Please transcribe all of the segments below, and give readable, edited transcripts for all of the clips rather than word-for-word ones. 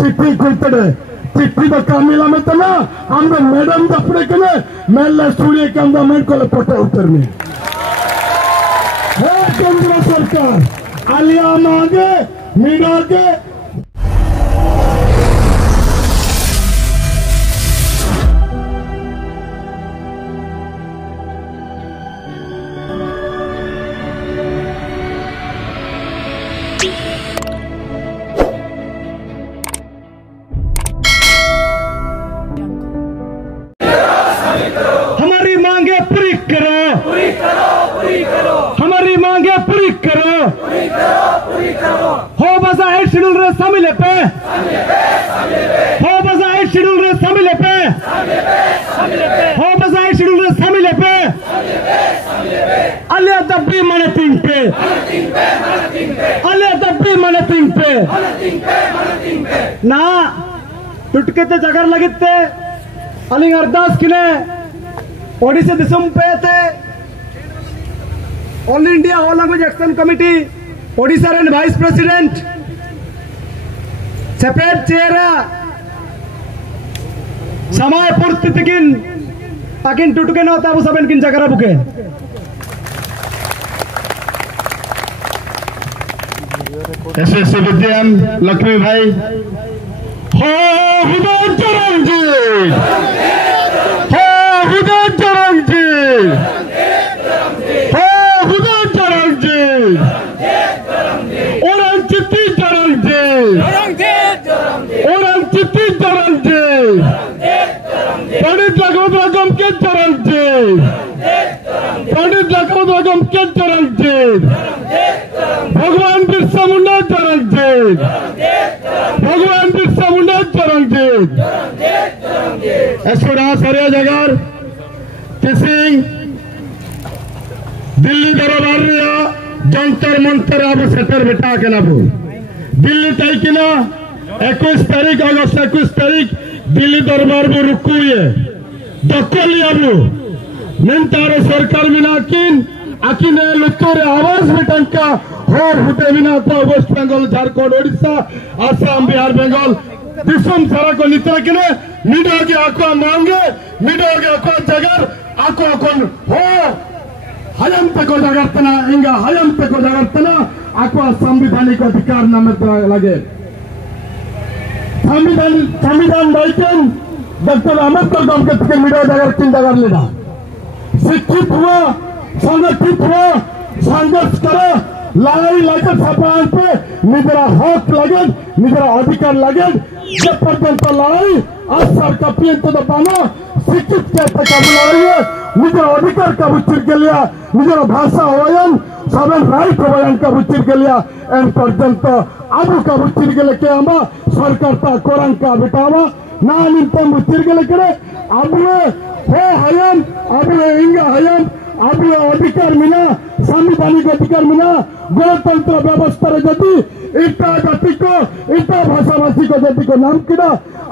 चिट्ठी खुलते चिट्ठी तो कामिला में तो ना हम मैडम दपड़े के लिए मेल सूर्य के अंदर मैं को पोटे उतरने केंद्र सरकार आलिया मांगे मीडिया के हमारी मांगे पूरी करो हमारी मांगे पूरी करो हो बसा 8 शेड्यूल रे सामिले पे हो बसा 8 शेड्यूल रे सामिले पे हो बसा 8 शेड्यूल रे सामिले पे अलिया दब्बी मने तिंग पे अलिया दब्बी मने तिंग पे ना टुटके ते जगर लगिते अलिंग अरदास किने ओडिशा दिसम पे थे all India all language action committee Odisha rain vice president separate chair समय पूर्ति तिकिन अकिन टुटके न होता वो सब इनकिन जगरा बुके एसएससी विद्याम लक्ष्मी भाई हो हुदय चरणजीत हो हुदय चरणजीत हो हुदय चरणजीत चित्ती चरणजीत चित्ती चरणजीत पंडित लखपत रागम के चरणजीत पंडित लखपत रागम के चरणजीत भगवान बिरसा मुंडा चरणजीत भगवान बिरसा मुंडा चरणजीत ऐश्वर्या सारिया जगार किसिंग दिल्ली दरबार जंतर मंतर अब सेटर बेटा के नाबू दिल्ली तैकिना 21 तारीख अगस्त 21 तारीख दिल्ली दरबार में रुकू ये दखल याबू निंतारे सरकार मिनाकिन आकिने लुत्तोरे आवाज में टंका हो हुटे बिना को वेस्ट बंगाल झारखंड ओडिशा आसाम बिहार बंगाल दिसम सारा को नितरा किने मीडिया के आको मांगे मीडिया के आको जगर आको कौन हो हयम पे को जगर तना इंगा हयम पे को जगर तना आको संवैधानिक अधिकार नाम लगे संविधान बाइकन डॉक्टर अम्बेडकर अम्बेडकर मीडिया जगर तीन जगर लेना शिक्षित हुआ संगठित हुआ संघर्ष करो लड़ाई लगे छापान पे निजरा हक लगे निजरा अधिकार लगे जब पर्यंत लड़ाई आज सरकार पर्यंत दबानो शिक्षित के लड़ाई निजरा अधिकार का बुच्चिर के लिया निजरा भाषा होयन सबन राइट होयन का बुच्चिर के लिया एन पर्यंत आबू का बुच्चिर के लेके आमा सरकार ता कोरंग का बिटावा ना निंतम बुच्चिर के लेके आबू हो हयन आबू इंगा हयन आबू अधिकार मिला संवैधानिक अधिकार मिला गणतंत्र व्यवस्था जदि इटा जाति को इटा भाषा भाषी को जाति को नाम किड़ा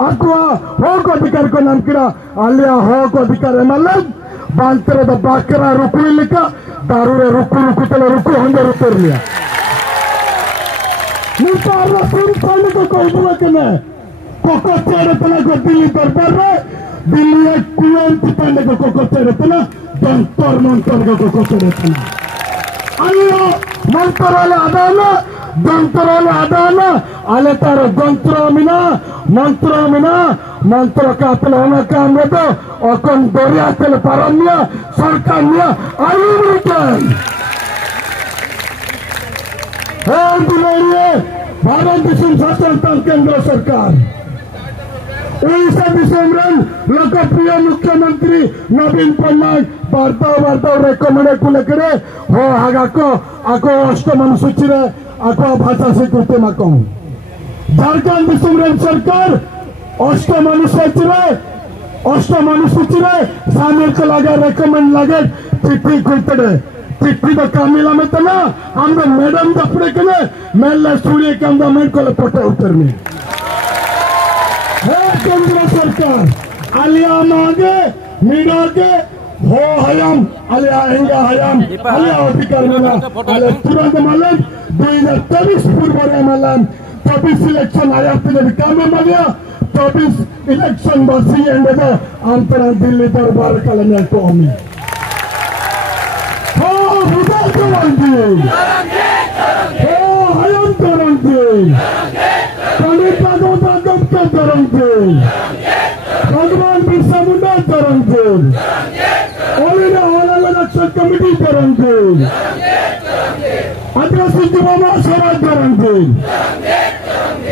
आकुआ हक अधिकार को नाम किड़ा आलिया हक अधिकार एमएलए बांतरे द बाकरा रुकु लिखा दारूरे रुकु रुकु तले रुकु हंगे रुकर लिया निसार सुन साल को कोई के ने कोको चेरे तले को दिल्ली दरबार में दिल्ली कुएं चिताने को कोको चेरे तले जंतर मंतर को कोको चेरे तले अल्लाह मंत्रालय आदाना जंतरालय आदाना आले तार जंत्र मिना मंत्र का होना काम में तो अकन दरिया तेल पारमिया सरकार मिया आयुर्वेदन भारत दिसम शासन केंद्र सरकार ओडिशा दिसम लोकप्रिय मुख्यमंत्री नवीन पट्टनायक वार्ता रेकमेंड को लेकर हो आगा को आको अष्टम अनुसूची रे आको भाषा स्वीकृति माकम झारखंड दिसम सरकार अष्टम अनुसूची रे शामिल को लगे रेकमेंड लगे चिट्ठी खुलते चिट्ठी तो कामिला में तो ना हम मैडम दपड़े के लिए मेल सूर्य के अंदर मैं को पोटे उतरने केंद्र सरकार आलिया मांगे मीडिया के हो हयम आलिया हिंगा हयम आलिया अधिकार मिला तुरंत मालन 2023 पूर्व मालन 2024 इलेक्शन आया फिर काम मानिया 24 इलेक्शन बसी एंड अंतर दिल्ली दरबार कलने कौमी हो रुदा करंगे हो हयम करंगे पंडिता गौतम के करंगे भगवान बिरसा मुंडा करंगे ओलिना ओला रक्षक कमेटी करंगे आदिवासी जुवा स्वराज करंगे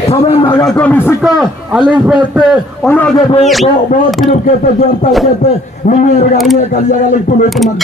सब नागा को मिसिको अलिंग पेटे ओनोगे बहुत तिरुप कहते जोरता कहते निमियर गालियां कर जगह लिख तुम्हें तो मत